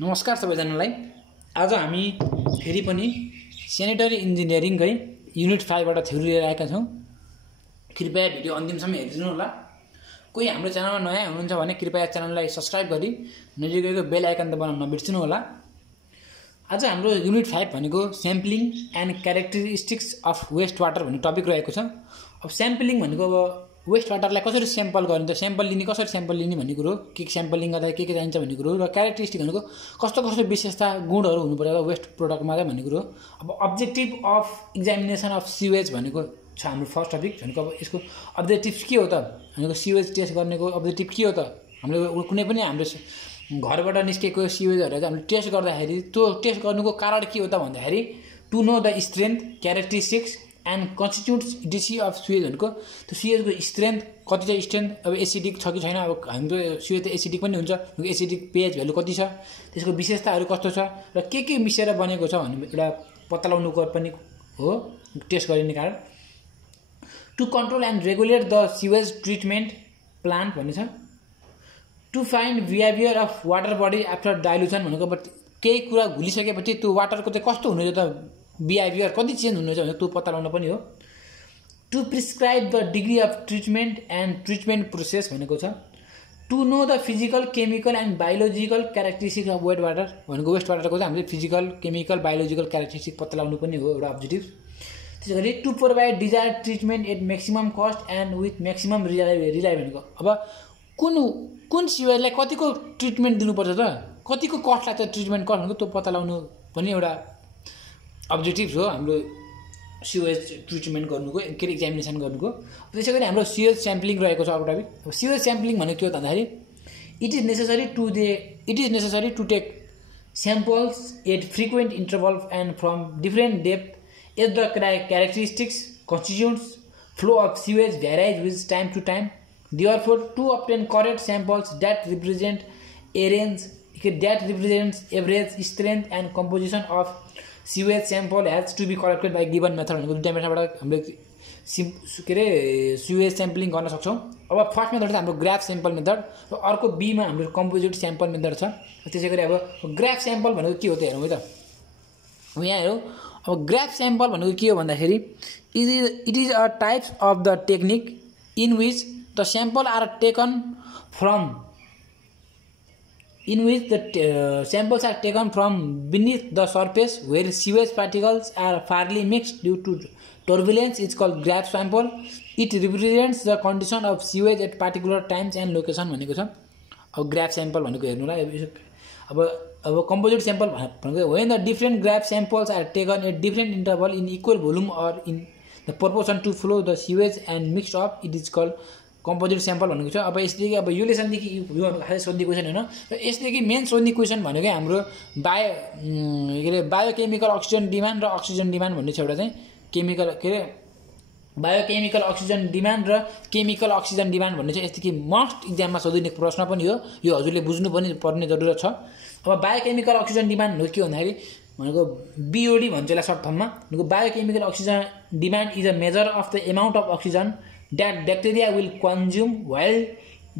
नमस्कार सबैजनालाई। आज हामी फेरि पनि सैनिटरी इन्जिनियरिङकै युनिट 5 बाट थ्योरी लिएर आएका छौं। कृपया भिडियो अन्तिमसम्म हेरिदिनु होला। कोही हाम्रो च्यानलमा नयाँ हुनुहुन्छ भने कृपया च्यानललाई सब्स्क्राइब गरी नजिकैको बेल आइकन दबाउन नबिर्सनु होला। आज हाम्रो युनिट 5 भनेको sampling and characteristics of waste water भन्ने टपिक रहेको छ। अब स्याम्पलिङ भनेको अब वेस्ट वाटरलाई कसरी स्याम्पल गरिन्छ, स्याम्पल लिने कसरी स्याम्पल लिने भन्ने कुरो, के स्याम्पलिङ गर्दा के चाहिन्छ भन्ने कुरो र क्यारेक्टरिस्टिक भनेको कस्तो कस्तो विशेषता गुणहरू हुनुपर्छ वेस्ट प्रोडक्टमा भन्ने कुरो। अब objective of examination of sewage भनेको छ हाम्रो फर्स्ट टपिक। भनेको अब यसको अब्जेक्टिभ्स के हो त भनेको सिवेज टेस्ट गर्नेको अब्जेक्टिभ के हो त। हामीले कुनै पनि हाम्रो घरबाट निस्केको सिवेजहरुलाई चाहिँ हामीले टेस्ट गर्दाखेरि त्यो टेस्ट गर्नुको कारण के हो त भन्दाखेरि to know the strength, characteristics and constituents डिसी अफ सिवेज भनेको त्यो सिवेजको स्ट्रेन्थ कति छ, स्ट्रेन्थ अब एसिडिक छ कि छैन। अब हाम्रो सिवेज त एसिडिक पनि हुन्छ, एसिडिक पेएच भ्यालु कति छ, त्यसको विशेषताहरू कस्तो छ र के मिसेर बनेको छ भन्ने एउटा पत्ता लगाउनुको पनि हो टेस्ट गरिने कारण। To control and regulate the sewage treatment plant भन्ने छ। To find behaviour of water body after dilution भनेको केही कुरा घुलिसकेपछि त्यो वाटरको चाहिँ कस्तो हुनुहुन्छ त, बिहेभियर कति चेन्ज हुनुहुन्छ भने त्यो पत्ता लगाउन पनि हो। To prescribe the degree of treatment and treatment process भनेको छ। To know the physical, chemical and biological characteristics of waste water भनेको वेस्ट वाटरको चाहिँ हामीले फिजिकल, केमिकल, बायोलोजिकल क्यारेक्टरिस्टिक पत्ता लगाउनु पनि हो एउटा अब्जेक्टिभ। त्यसै गरी to provide desired treatment at maximum cost and with maximum reliability भनेको अब कुन सिवेजलाई कतिको ट्रिटमेन्ट दिनुपर्छ त, कतिको कस्ट लाग्छ ट्रिटमेन्ट कस्ट भनेको त्यो पत्ता लगाउनु पनि एउटा अब्जेक्टिभ हो हाम्रो सिवेज ट्रिटमेन्ट गर्नुको, के अरे एक्जामिनेसन गर्नुको। त्यसै गरी हाम्रो सिवेज स्याम्पलिङ रहेको छ अर्को टपिक। सिवेज स्याम्पलिङ भनेको के हो भन्दाखेरि it is necessary to take samples at frequent interval and from different depth as the characteristics constituents flow of sewage varies with time to time. Therefore, to obtain correct samples that represents average strength and composition of sewage sample has to be collected by given method भनेको दुईटा मेथडबाट हामीले के अरे sewage sampling गर्न सक्छौँ। अब first method चाहिँ हाम्रो ग्राफ स्याम्पल मेथड र अर्को बीमा हाम्रो कम्पोजिट स्याम्पल मेथड छ। त्यसै गरी अब ग्राफ स्याम्पल भनेको के हो त हेरौँ है त। अब यहाँ हेरौँ, अब ग्राफ स्याम्पल भनेको के हो भन्दाखेरि it is a types of the technique in which the sample are taken from samples are taken from beneath the surface where sewage particles are fairly mixed due to turbulence is called graph sample. It represents the condition of sewage at particular times and location भनेको छ। अब graph sample भनेको हेर्नुलाई अब composite sample भनेको when the different graph samples are taken at different interval in equal volume or in the proportion to flow the sewage and mixed up, it is called composite sample भनेको छ। अब यसदेखि अब यो लेसनदेखि यो खासै सोध्ने क्वेसन होइन र यसदेखि मेन सोध्ने क्वेसन भनेको हाम्रो बायोकेमिकल अक्सिजन डिमान्ड र अक्सिजन डिमान्ड भन्ने छ एउटा चाहिँ बायोकेमिकल अक्सिजन डिमान्ड र केमिकल अक्सिजन डिमान्ड भन्ने चाहिँ यसदेखि मस्ट इक्जाममा सोधिने प्रश्न पनि हो। यो हजुरले बुझ्नु पनि पर्ने जरुरत छ। अब बायोकेमिकल अक्सिजन डिमान्ड हो के भन्दाखेरि भनेको बिओडी भन्छ यसलाई सर्ट फर्ममा। भनेको biochemical oxygen demand is a measure of the amount of oxygen that bacteria will consume while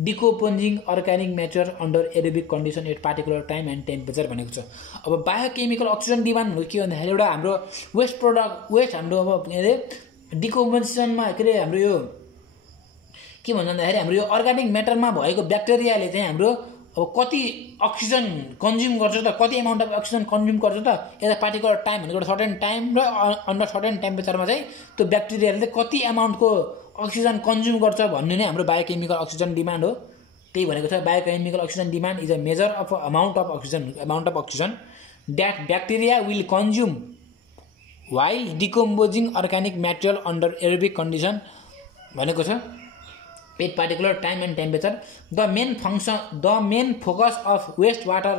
decomposing organic matter under aerobic condition at particular time and temperature भनेको छ। अब बायोकेमिकल अक्सिजन डिमान्ड भनेको के भन्दाखेरि एउटा हाम्रो वेस्ट हाम्रो अब के अरे डिकम्पोजिसनमा के अरे हाम्रो यो के भन्छ भन्दाखेरि हाम्रो यो अर्ग्यानिक म्याटरमा भएको ब्याक्टेरियाले चाहिँ हाम्रो अब कति अक्सिजन कन्ज्युम गर्छ त, कति एमाउन्ट अफ अक्सिजन कन्ज्युम गर्छ त एउटा पार्टिकुलर टाइम भनेको एउटा सर्टेन टाइम र अन्डर सर्टेन टेम्परेचरमा चाहिँ त्यो ब्याक्टेरियाले चाहिँ कति एमाउन्टको अक्सिजन कन्ज्युम गर्छ भन्ने नै हाम्रो बायोकेमिकल अक्सिजन डिमान्ड हो। त्यही भनेको छ biochemical oxygen demand is a measure of amount of oxygen that bacteria will consume while decomposing organic material under aerobic condition भनेको छ at particular time and temperature. The main focus of waste water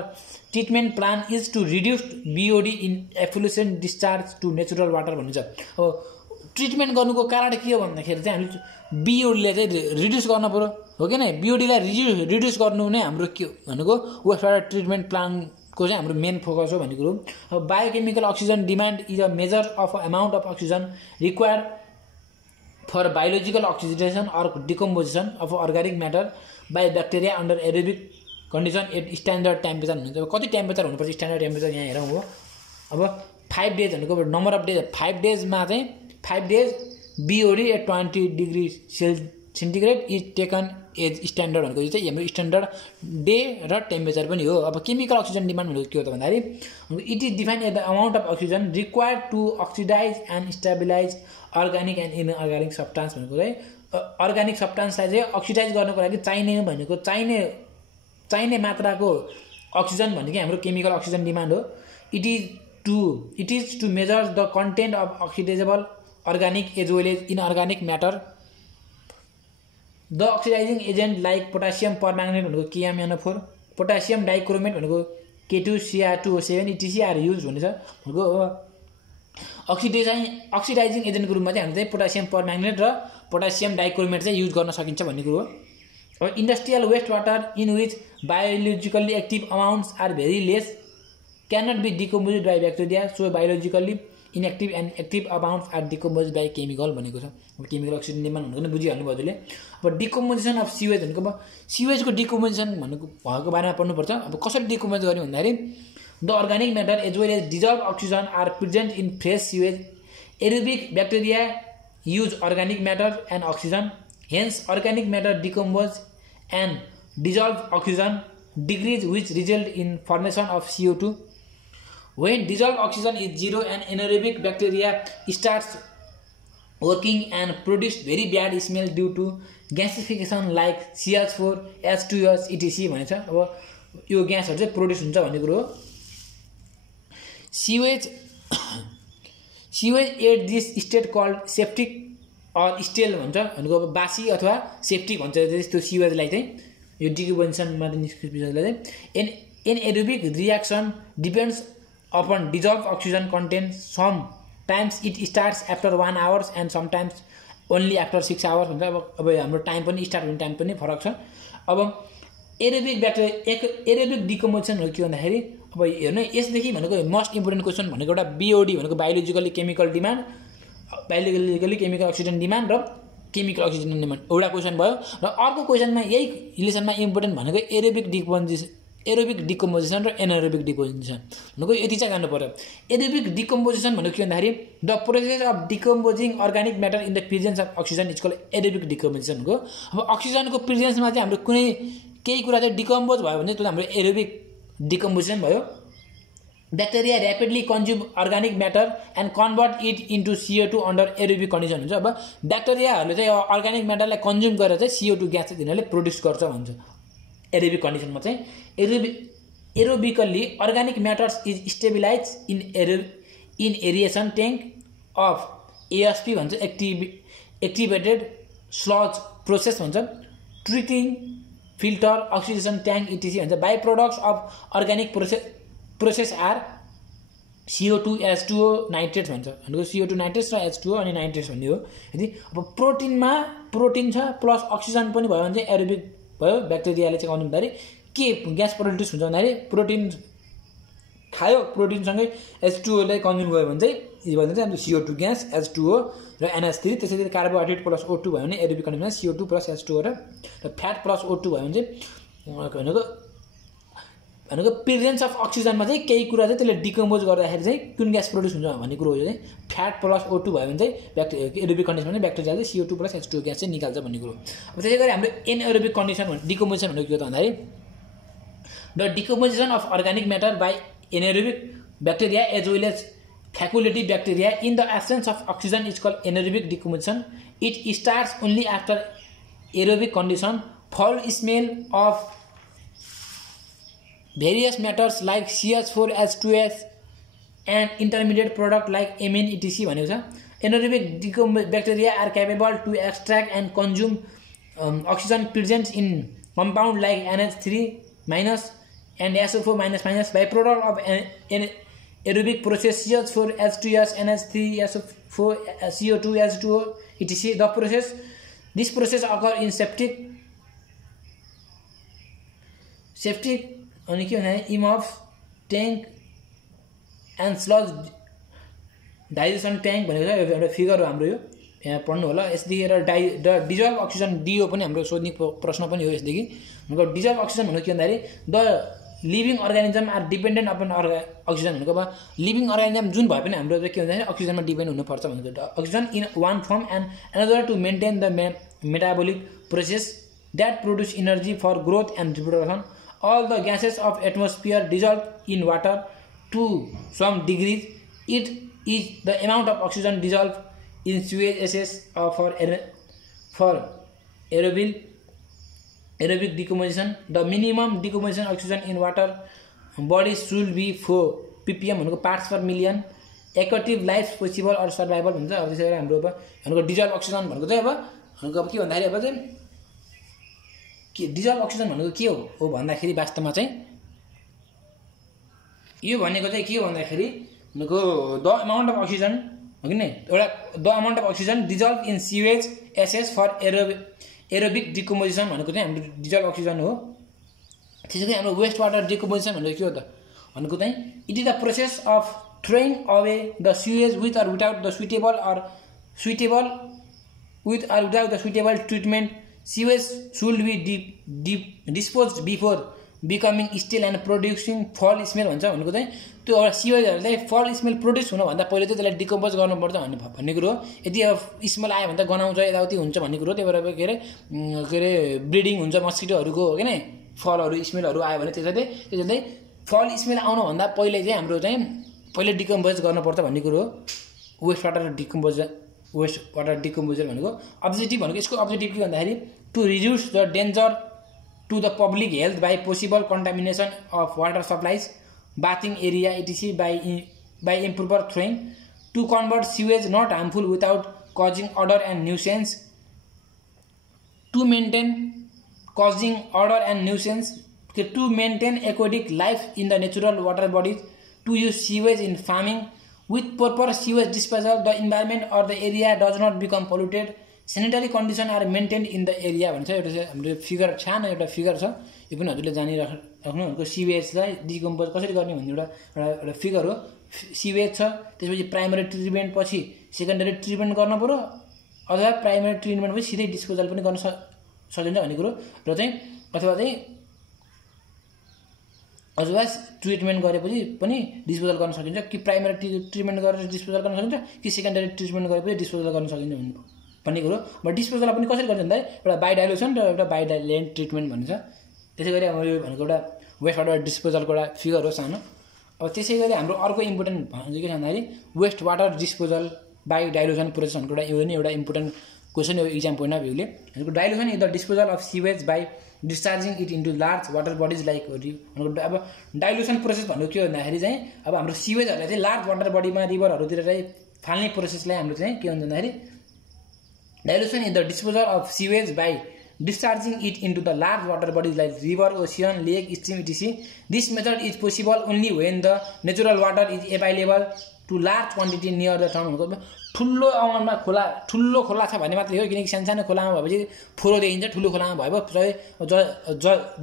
treatment plan is to reduce BOD in effluent discharge to natural water भन्ने छ। अब treatment गर्नुको कारण के हो भन्दाखेरि चाहिँ हामीले बिओडीलाई चाहिँ रिड्युस गर्नु पर्यो, हो कि नै। बिओडीलाई रिड्युस गर्नु नै हाम्रो के भनेको वेस्ट वाटर ट्रिटमेन्ट प्लानको चाहिँ हाम्रो मेन फोकस हो भन्ने कुरो। अब biochemical oxygen demand is a measure of amount of oxygen required for biological oxidation or decomposition of organic matter by bacteria under aerobic condition at standard temperature हुन्छ। अब कति temperature हुनुपर्छ स्ट्यान्डर्ड टेम्परेचर यहाँ हेरौँ हो। अब 5 डेज भनेको number of days 5 डेजमा चाहिँ 5 days BOD at 20 degree centigrade is taken as standard भनेको चाहिँ हाम्रो स्ट्यान्डर्ड डे र टेम्परेचर पनि हो। अब केमिकल अक्सिजन डिमान्ड भनेको के हो त भन्दाखेरि it is defined as the amount of oxygen required to oxidize and stabilize organic and inorganic substance भनेको चाहिँ अर्ग्यानिक सब्स्टान्सलाई चाहिँ अक्सिडाइज गर्नको लागि चाहिने भनेको चाहिने मात्राको अक्सिजन भनेको हाम्रो केमिकल अक्सिजन डिमान्ड हो। It is to measure the content of oxidizable organic as well as inorganic matter. The oxidizing agent like potassium permanganate भनेको KMnO4, पोटासियम डाइक्रोमेट भनेको K2Cr2O7 etc आर युज भनेको oxidizing एजेन्टको रूपमा चाहिँ हामीले चाहिँ potassium परम्याङ्गनेट र पोटासियम डाइक्रोमेट चाहिँ युज गर्न सकिन्छ भन्ने कुरो हो। अब industrial waste water in which biologically active amounts are very less cannot be decomposed by bacteria so biologically inactive and active amounts are decomposed by chemical भनेको छ। अब केमिकल अक्सिजन डिमान्ड भनेको पनि बुझिहाल्नु भयो हजुरले। अब डिकम्पोजिसन अफ सिवेज भनेको अब सिवेजको डिकम्पोजिसन भनेको भएको बारेमा पढ्नुपर्छ। अब कसरी डिकम्पोज गर्ने भन्दाखेरि the organic matter as well as dissolved oxygen are present in fresh sewage aerobic bacteria use organic matter and oxygen, hence organic matter decompose and dissolve oxygen degrees which result in formation of CO2. When dissolved oxygen is zero and anaerobic bacteria starts working and produce very bad smell due to gasification like CH4, H2S etc भन्छ। अब यो ग्यासहरु चाहिँ produce हुन्छ भन्ने कुरो हो। Sewage at this state called septic or stale भन्छ भनेको अब बासी अथवा सेप्टिक भन्छ त्यस्तो सिवेजलाई चाहिँ यो डिकम्पोजिसनमा निस्किसकेपछि चाहिँ anaerobic reaction depends upon dissolved oxygen content sometimes it starts after 1 hours and sometimes only after 6 hours हुन्छ। अब हाम्रो टाइम पनि स्टार्ट हुने टाइम पनि फरक छ। अब एरोबिक एरोबिक डिकम्पोजिसन हो के भन्दाखेरि अब हेर्नु यसदेखि भनेको मोस्ट इम्पोर्टेन्ट क्वेसन भनेको एउटा BOD भनेको biologically chemical demand, biologically chemical oxygen demand र केमिकल अक्सिजन डिमान्ड एउटा क्वेसन भयो। र अर्को क्वेसनमा यही रिलेसनमा इम्पोर्टेन्ट भनेको एरोबिक डिकम्पोजिसन र एनारोबिक डिकम्पोजिसन भनेको यति चाहिँ जान्नु पर्यो। एरोबिक डिकम्पोजिसन भनेको के भन्दाखेरि the process of decomposing organic matter in the presence of oxygen is called aerobic decomposition हो। अब अक्सिजनको प्रेजेन्समा चाहिँ हाम्रो कुनै केही कुरा चाहिँ डिकम्पोज भयो भने त्यो हाम्रो एरोबिक डिकम्पोजिसन भयो। Bacteria rapidly consume organic matter and convert it into CO2 under aerobic condition हुन्छ। अब ब्याक्टेरियाहरूले चाहिँ अर्ग्यानिक म्याटरलाई कन्ज्युम गरेर चाहिँ CO2 ग्यास चाहिँ तिनीहरूले प्रोड्युस गर्छ भन्छ। एरोबिक कन्डिसनमा चाहिँ aerobically organic matters is stabilize in aeration tank of ASP भन्छ एक्टिभेटेड स्लज प्रोसेस भन्छ। Trickling filter oxidation tank etc भन्छ। By products of organic process are CO2 H2O nitrates भन्छ भनेको CO2 नाइट्रेट्स र H2O अनि nitrates भन्ने हो। यदि अब प्रोटिनमा प्रोटिन छ प्लस अक्सिजन पनि भयो भने चाहिँ एरोबिक भयो। ब्याक्टेरियाले चाहिँ कन्ज्युम गर्दाखेरि के ग्यास प्रोड्युस हुन्छ भन्दाखेरि प्रोटिन खायो प्रोटिनसँगै H2O लाई कन्ज्युम गयो भने चाहिँ यो भन्छ चाहिँ CO2 ग्यास H2O र NH3 त्यसैगरी कार्बोहाइड्रेट प्लस O2 भयो भने एरोबिक कन्डिसनमा CO2 प्लस H2O र फ्याट प्लस O2 भयो भने चाहिँ भनेको प्रेजेन्स अफ अक्सिजनमा चाहिँ केही कुरा चाहिँ त्यसले डिकम्पोज गर्दाखेरि चाहिँ कुन ग्यास प्रोड्युस हुन्छ भन्ने कुरो हो। यो चाहिँ फ्याट प्लस O2 भयो भने चाहिँ एरोबिक कन्डिसनमा चाहिँ ब्याक्टेरियाले CO2 प्लस H2O ग्यास चाहिँ निकाल्छ भन्ने कुरो। अब त्यसै गरी हाम्रो एनएरोबिक कन्डिसन डिकम्पोजिसन भनेको के हो त भन्दाखेरि the decomposition of organic matter by anaerobic bacteria as well as facultative bacteria in the absence of oxygen is called anaerobic decomposition. It starts only after aerobic condition. Foul smell of various matters like CH4, H2S and intermediate product like amine etc भनेको छ। Anaerobic bacteria are capable to extract and consume oxygen present in compound like NH3- and SO4- byproduct of aerobic process CH4, H2S, NH3, SO4, CO2, H2O, etc. This process occur in septic अनि के भन्दा Imhoff tank and sludge digestion tank भनेको छ। एउटा figure हो हाम्रो यो यहाँ पढ्नु होला। यसदेखि र डिजल्भ अक्सिजन DO पनि हाम्रो सोध्ने प्रश्न पनि हो यसदेखि। भनेको डिजल्भ अक्सिजन भनेको के भन्दाखेरि the living organism are dependent upon oxygen भनेको अब लिभिङ अर्गानिजम जुन भए पनि हाम्रो के भन्दाखेरि अक्सिजनमा डिपेन्ड हुनुपर्छ भनेको। Oxygen in one form and another to maintain the metabolic process that produce energy for growth and reproduction. All the gases of atmosphere dissolve in water to some degree. It is the amount of oxygen dissolved in sewage SS for aerobic decomposition. The minimum decomposition oxygen in water bodies should be 4 ppm भनेको parts per million. Aquatic life possible or survival भन्छ। अब त्यसैले हाम्रो अब भनेको dissolved oxygen भनेको चाहिँ अब भनेको अब के भन्दाखेरि अब चाहिँ के डिजल्भ अक्सिजन भनेको के हो भन्दाखेरि वास्तवमा चाहिँ यो भनेको चाहिँ के हो भन्दाखेरि भनेको द अमाउन्ट अफ अक्सिजन हो कि नै एउटा the amount of oxygen dissolved in sewage SS for aerobic decomposition भनेको चाहिँ हाम्रो डिजल्भ अक्सिजन हो। त्यसैले हाम्रो वेस्ट वाटर डिकम्पोजिसन भनेको के हो त भनेको चाहिँ it is the process of throwing away the sewage with or without the suitable treatment. Sewage should be disposed before becoming stale and producing foul smell भन्छ। भनेको चाहिँ त्यो एउटा सिवेजहरुलाई फल स्मेल प्रोड्युस हुनुभन्दा पहिले चाहिँ त्यसलाई डिकम्पोज गर्नुपर्छ भन्ने कुरो हो। यदि अब स्मेल आयो भने त गनाउँछ यताउति हुन्छ भन्ने कुरो। त्यही भएर के अरे ब्रिडिङ हुन्छ मस्किटोहरुको हो कि नै फलहरु स्मेलहरु आयो भने त्यसैले फल स्मेल आउनुभन्दा पहिले चाहिँ हाम्रो चाहिँ पहिले डिकम्पोज गर्नुपर्छ भन्ने कुरो हो। वेस्ट वाटर डिकम्पोजर भनेको अब्जेक्टिभ भनेको यसको अब्जेक्टिभ के भन्दाखेरि to reduce the danger to the public health by possible contamination of water supplies bathing area etc by improper throwing to convert sewage not harmful without causing odour and nuisance to maintain to maintain aquatic life in the natural water bodies to use sewage in farming with proper sewage disposal the environment or the area does not become polluted. Sanitary conditions are maintained in the area भन्छ। एउटा हाम्रो figure सानो एउटा figure छ यो पनि हजुरले जानिराख्नु भनेको सिवेजलाई डिकम्पोज कसरी गर्ने भन्ने एउटा फिगर हो। सिवेज छ त्यसपछि प्राइमरी ट्रिटमेन्ट पछि सेकेन्डरी ट्रिटमेन्ट गर्न पर्यो अथवा प्राइमरी ट्रिटमेन्ट पछि सिधै डिस्पोजल पनि गर्न सकिन्छ भन्ने कुरो र चाहिँ अथवा चाहिँ अथवा ट्रिटमेन्ट गरेपछि पनि डिस्पोजल गर्न सकिन्छ कि प्राइमरी ट्रिटमेन्ट गरेर डिस्पोजल गर्न सकिन्छ कि सेकेन्डरी ट्रिटमेन्ट गरेपछि डिस्पोजल गर्न सकिन्छ भन्ने कुरो। बट डिस्पोजल पनि कसरी गर्छ भन्दा एउटा बायोडाइल्युसन र एउटा बायोडाइलेन्ट ट्रिटमेन्ट भन्छ। त्यसै गरी अब यो भनेको एउटा वेस्ट वाटर डिस्पोजलको एउटा फिगर हो सानो। अब त्यसै गरी हाम्रो अर्को इम्पोर्टेन्ट भनेको के छ भन्दाखेरि waste water disposal biodilution process भनेको यो नि एउटा इम्पोर्टेन्ट क्वेसन हो एक्जाम पोइन्ट अफ भ्यूले। भनेको dilution is the disposal of sewage by discharging it into large water bodies like भनेको अब डाइल्युसन प्रोसेस भनेको के भन्दाखेरि चाहिँ अब हाम्रो सिवेजहरूलाई चाहिँ लार्ज वाटर बडीमा रिभरहरूतिर चाहिँ फाल्ने प्रोसेसलाई हाम्रो चाहिँ के भन्छ भन्दाखेरि dilution is the disposal of sewage by discharging it into the large water bodies like river ocean lake stream etc. This method is possible only when the natural water is available to large quantity near the town. भनेको ठुलो अमाउन्टमा ठुलो खोला छ भन्ने मात्रै हो किनकि सानो खोलामा भएपछि फोरो देखिन्छ। ठुलो खोलामा भएपछि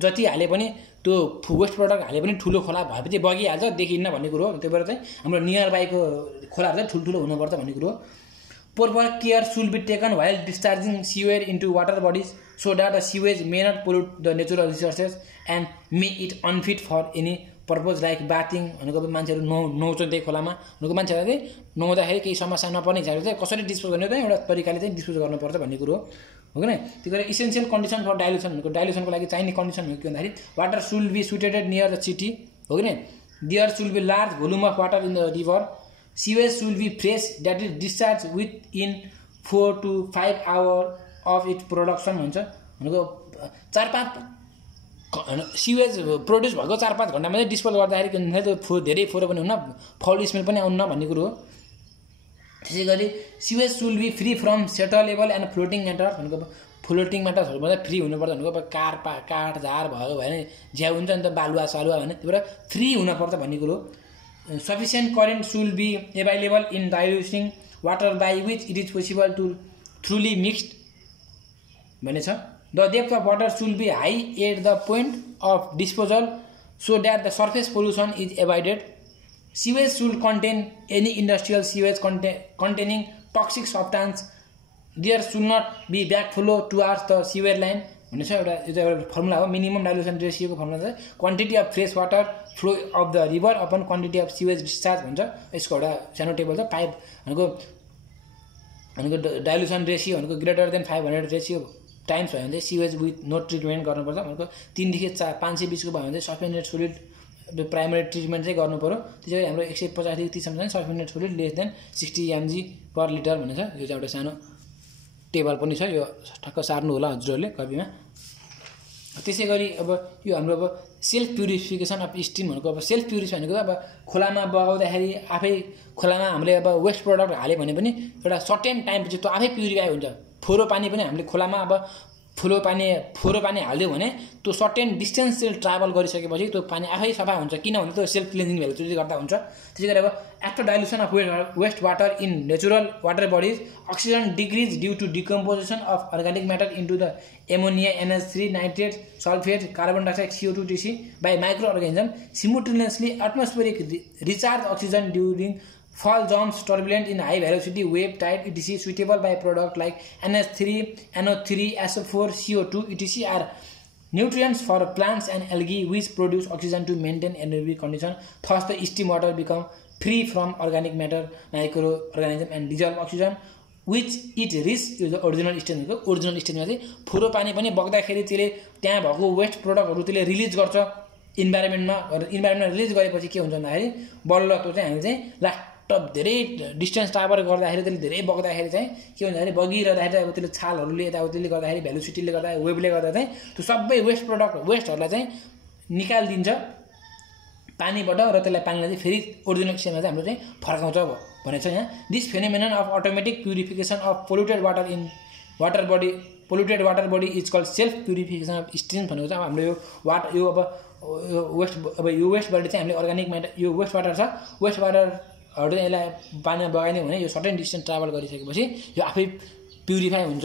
जति हाले पनि त्यो वेस्ट प्रडक्ट हाले पनि ठुलो खोला भएपछि बगिहाल्छ देखिन्न भन्ने कुरो हो। त्यही भएर चाहिँ हाम्रो नियर बाईको खोलाहरू चाहिँ ठुल्ठुलो हुनुपर्छ भन्ने कुरो हो। proper care should be taken while discharging sewage into water bodies so that the sewage may not pollute the natural resources and make it unfit for any purpose like bathing। भनेको मान्छेहरू नुहाउँछन् त्यही खोलामा भनेको मान्छेहरूले चाहिँ नुहाउँदाखेरि केही समस्या नपर्ने हिसाबले चाहिँ कसरी डिस्पोज गर्ने चाहिँ एउटा तरिकाले चाहिँ डिस्पोज गर्नुपर्छ भन्ने कुरो हो कि नै। त्यो गरेर इसेन्सियल कन्डिसन फर डाइल्युसन भनेको डाइल्युसनको लागि चाहिने कन्डिसन हो के भन्दाखेरि water should be situated near the city हो कि नै। There should be large volume of water in the river. Sewage should be fresh that is discharged within 4 to 5 hours of its production भन्छ। भनेको 4-5 sewage produce भएको 4-5 घण्टामा चाहिँ dispose गर्दाखेरि के हुन्छ त्यो धेरै फोहोर पनि हुन्न फाउल स्मेल पनि आउन्न भन्ने कुरो हो। त्यसै गरी sewage should be free from settleable and floating matter भनेको फ्लोटिङ म्याटर्सहरूमा चाहिँ फ्री हुनुपर्छ। भनेको अब काठ झार भयो भने झ्याउ हुन्छ नि त बालुवा सालुवा भने त्यो भएर फ्री हुनुपर्छ भन्ने कुरो। Sufficient current should be available in diluting water by which it is possible to truly mixed भनेछ। The depth of water should be high at the point of disposal so that the surface pollution is avoided. Sewage should contain any industrial sewage containing toxic substance there should not be back flow towards the sewage line भन्ने छ एउटा यो चाहिँ एउटा formula हो minimum dilution रेसियोको formula छ quantity of fresh water flow of the river upon quantity of sewage discharge भन्छ यसको एउटा सानो टेबल छ पाइप भनेको डाइल्युसन रेसियो भनेको ग्रेटर देन 500 रेसियो टाइम्स भयो भने चाहिँ सिवेज विथ नो ट्रिटमेन्ट गर्नुपर्छ भनेको 3 देखि 520 को भयो भने चाहिँ सस्पेन्डेड सोलिड प्राइमरी ट्रिटमेन्ट चाहिँ गर्नु पर्यो त्यसैले हाम्रो 150 देखि 30 सम्म चाहिँ suspended solid less than 60 mg per litre भन्ने छ यो चाहिँ एउटा सानो टेबल पनि छ यो ठक्क सार्नु होला हजुरहरूले कपीमा त्यसैगरी अब यो हाम्रो अब सेल्फ प्युरिफिकेसन अफ स्टिम भनेको अब सेल्फ प्युरिफाई भनेको अब खोलामा बगाउँदाखेरि आफै खोलामा हामीले अब वेस्ट प्रडक्ट हाल्यो भने पनि एउटा सर्टेन टाइम पछि त्यो आफै प्युरिफाई हुन्छ फोरो पानी पनि हामीले खोलामा अब फोरो पानी हाल्दियो भने त्यो सर्टेन डिस्टेन्स चाहिँ ट्राभल गरिसकेपछि त्यो पानी आफै सफा हुन्छ किनभने त्यो सेल्फ क्लिन्जिङ भ्यालुले गर्दा हुन्छ त्यसैगरी अब after dilution of waste water in natural water bodies oxygen decrease due to decomposition of organic matter into the ammonia NH3 nitrate sulphate carbon dioxide CO2 TC by micro organism simultaneously atmospheric recharge oxygen during fall jumps turbulent in high velocity wave tide etc suitable by product like NH3 NO3 SO4 CO2 etc are nutrients for plants and algae which produce oxygen to maintain anaerobic condition thus the steam water become free from organic matter microorganism and dissolve oxygen which it reach the original stage को original स्टेजमा चाहिँ फोरो पानी पनि बग्दाखेरि त्यसले त्यहाँ भएको West प्रोडक्टहरु त्यसले रिलिज गर्छ इन्भाइरोमेन्टमा रिलिज गरेपछि के हुन्छ भन्दाखेरि बल्ल त्यो चाहिँ हामी चाहिँ लास्ट धेरै डिस्टेन्स ट्राभल गर्दाखेरि त्यसले धेरै बग्दाखेरि चाहिँ के हुन्छ भने बगिरहँदाखेरि अब त्यसले छालहरूले यताउतिले गर्दाखेरि भेलोसिटीले गर्दा वेभले गर्दा चाहिँ त्यो सबै वेस्टहरूलाई चाहिँ निकालिदिन्छ पानीबाट र त्यसलाई पानीलाई चाहिँ फेरि ओरिजिनल स्टेजमा चाहिँ हाम्रो चाहिँ फर्काउँछ भनेको छ यहाँ this phenomenon of automatic purification of polluted water in water body is called self purification of stream भनेको चाहिँ हाम्रो यो वाटर यो अब यो वेस्ट बडी चाहिँ हामीले अर्गानिक म्याटर यो वेस्ट वाटर छ वेस्ट वाटरहरू यसलाई पानीमा बगाइदियो भने यो सर्टेन डिस्टेन्स ट्राभल गरिसकेपछि यो आफै प्युरिफाई हुन्छ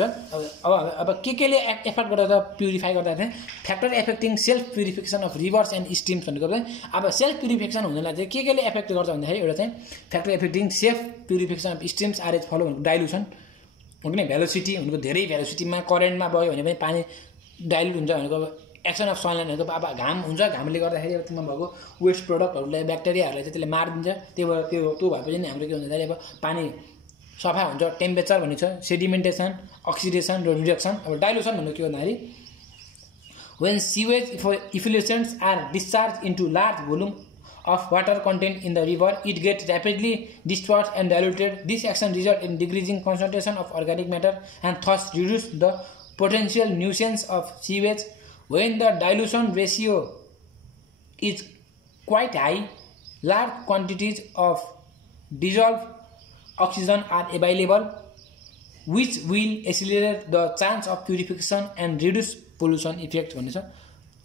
अब केले एफर्ट गर्दा त प्युरिफाई गर्दा चाहिँ factor affecting self purification of rivers and streams भनेको चाहिँ अब सेल्फ प्युरिफिकेसन हुनलाई चाहिँ केले एफेक्ट गर्छ भन्दाखेरि एउटा चाहिँ factor affecting self purification of streams are as follow भनेको डाइल्युसन भनेको नि भेलोसिटी भनेको धेरै भेलोसिटीमा करेन्टमा बग्यो भने पनि पानी डाइल्युट हुन्छ भनेको एक्सन अफ सनलाइट भनेको अब घाम हुन्छ घामले गर्दाखेरि अब त्यसमा भएको वेस्ट प्रडक्टहरूलाई ब्याक्टेरियाहरूलाई चाहिँ त्यसले मारिदिन्छ त्यो भएपछि नि हाम्रो के हुन्छ भन्दाखेरि अब पानी सफा हुन्छ टेम्परेचर भन्ने छ सेडिमेन्टेसन अक्सिडेसन र रिडक्सन अब डाइल्युसन भनेको के भन्दाखेरि when sewage effluents are discharged into large volume of water content in the river, it gets rapidly dispersed and diluted. This action results in decreasing concentration of organic matter and thus reduce the potential nuisance of sewage. When the dilution ratio is quite high, large quantities of dissolved oxygen are available, which will accelerate the chance of purification and reduce pollution effect भन्ने छ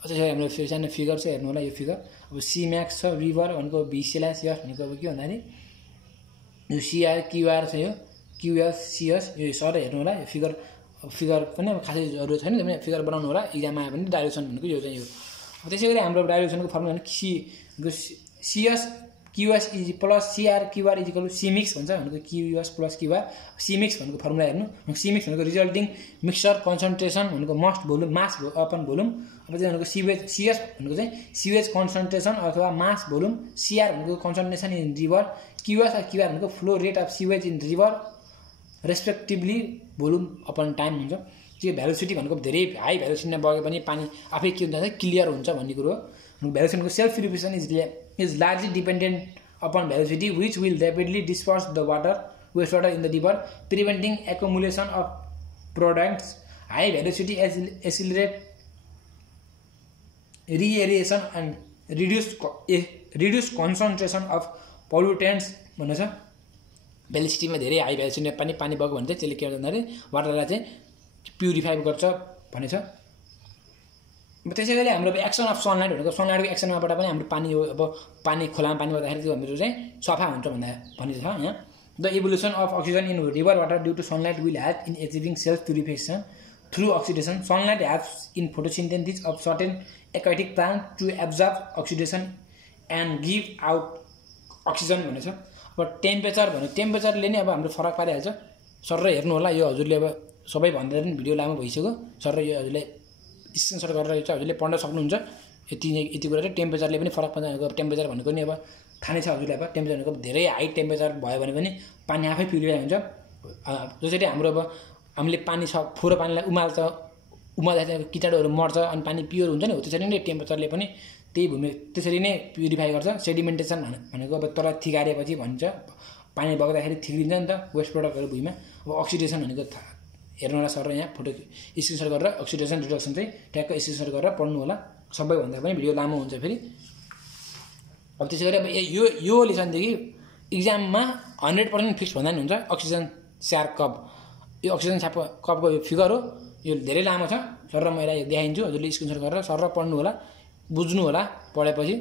त्यसै हाम्रो सानो figure चाहिँ हेर्नु होला यो figure अब सी म्याक्स छ रिभर भनेको VC/S भनेको अब के भन्दाखेरि यो CR QR छ यो QS CS यो सर हेर्नु होला यो फिगर पनि अब खासै जरुरत छैन तपाईले फिगर बनाउनु होला एक्जाममा आयो भने डाइल्युसन भनेको यो चाहिँ हो अब त्यसैगरी हाम्रो डाइल्युसनको फर्मुला भनेको CS QS is plus CR QR is equal to C mix भन्छ भनेको QS plus QR C mix भनेको फर्मुला हेर्नु C मिक्स भनेको रिजल्टिङ मिक्सचर कन्सन्ट्रेसन भनेको mass volume mass upon volume अब चाहिँ भनेको CS भनेको चाहिँ सिवेज कन्सन्ट्रेसन अथवा मास भोल्युम CR भनेको कन्सन्ट्रेसन इन रिभर QS र QR भनेको flow rate of sewage in river respectively volume upon time हुन्छ त्यो भेलोसिटी भनेको धेरै हाई भेलोसिटीमा बगे पनि पानी आफै के हुन्छ भने क्लियर हुन्छ भन्ने कुरो हो भेलोसिटीको self purification is largely dependent upon velocity, which will rapidly disperse the wastewater in the river, preventing accumulation of products. High velocity accelerate reaeration and reduce concentration of pollutants. भन्ने छ भेलोसिटीमा धेरै हाई भेलोसिटीमा पानी बग्यो भने चाहिँ त्यसले के गर्छ भन्दाखेरि वाटरलाई चाहिँ प्युरिफाई गर्छ भन्ने छ त्यसैगरी हाम्रो एक्सन अफ सनलाइट भनेको सनलाइटको एक्सनबाट पनि हाम्रो पानी हो अब पानी खोलामा पानी पर्दाखेरि त्यो हाम्रो चाहिँ सफा हुन्छ भन्ने छ यहाँ the evolution of oxygen in river water due to sunlight will help in achieving self purification through oxidation sunlight helps in photosynthesis of certain aquatic plant to absorb oxidation and give out oxygen भन्ने छ अब टेम्परेचरले नै अब हाम्रो फरक पारिहाल्छ sir हेर्नु होला यो हजुरले अब सबै भन्दा पनि भिडियो लामो भइसक्यो सर र यो हजुरले स्क्रिनसट गरेर यो चाहिँ हजुरले पढ्न सक्नुहुन्छ यति कुरा चाहिँ टेम्परेचरले पनि फरक पर्छ टेम्परेचर भनेको नि अब थाहा छ हजुरले अब टेम्परेचर भनेको धेरै हाई टेम्परेचर भयो भने पनि पानी आफै प्युरिफाई हुन्छ जसरी हाम्रो अब हामीले पानी फोहोर पानीलाई उमाल्दाखेरि किटाणुहरू मर्छ अनि पानी प्योर हुन्छ नि हो त्यसरी नै टेम्परेचरले पनि त्यसरी नै प्युरिफाई गर्छ सेडिमेन्टेसन भनेको अब तल थिगारेपछि भन्छ पानी बग्दाखेरि थिग्रिन्छ नि त वेस्ट प्रडक्टहरू भुइँमा अब अक्सिडेसन भनेको हेर्नु होला सर यहाँ फोटो स्क्रिनसट गरेर अक्सिडेसन रिडक्सन चाहिँ ट्याक्क स्क्रिनसट गरेर पढ्नु होला सबैभन्दा पनि भिडियो लामो हुन्छ फेरि अब त्यसै गरी अब यो लेसनदेखि इक्जाममा 100% फिक्स भन्दा नि हुन्छ अक्सिजन स्यार कप यो अक्सिजन कपको फिगर हो यो धेरै लामो छ सर र मैले देखाइन्छु हजुरले स्क्रिनसट गरेर सर र पढ्नु होला बुझ्नु होला पढेपछि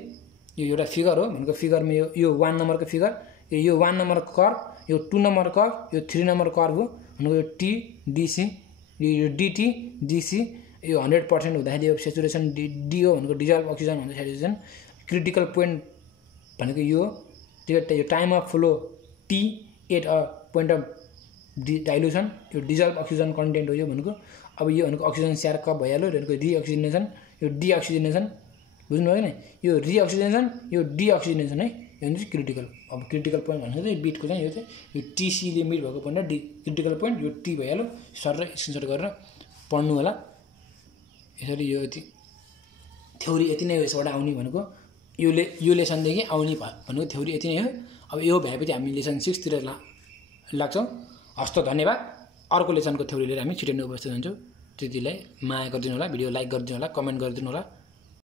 यो एउटा फिगर हो भनेको फिगरमा यो 1 नम्बरको फिगर यो 1 नम्बर कर्भ यो 2 नम्बर कर्भ यो 3 नम्बर कर्भ हो भनेको यो टी डिसी यो डिटी डिसी यो 100% हुँदाखेरि यो सेचुरेसन डिओ भनेको डिजल्भ अक्सिजन भन्छ सेचुरेसन क्रिटिकल पोइन्ट भनेको यो time of flow T at a point of dilution यो डिजल्भ अक्सिजन कन्टेन्ट हो यो भनेको अब यो भनेको अक्सिजन स्यार कप भइहाल्यो भनेको रिअक्सिजनेसन यो डिअक्सिजनेसन बुझ्नुभयो नि यो रिअक्सिजनेसन यो डिअक्सिजनेसन है यो चाहिँ क्रिटिकल अब क्रिटिकल पोइन्ट भनेको चाहिँ बिटको चाहिँ यो चाहिँ यो टिसीले मिट भएको पोइन्ट क्रिटिकल पोइन्ट यो टी भइहाल्यो सर र स्क्रिनसट गरेर पढ्नु होला यसरी यो थ्योरी यति नै हो यसबाट आउने भनेको यो लेसनदेखि आउने भनेको थ्योरी यति नै हो अब यो भएपछि हामी लेसन 6 तिर लाग्छौँ हस्त धन्यवाद अर्को लेसनको थ्योरी लिएर हामी छिटै नै उपस्थित हुन्छौँ त्यतिलाई माया गरिदिनु होला भिडियो लाइक गरिदिनु होला कमेन्ट गरिदिनु होला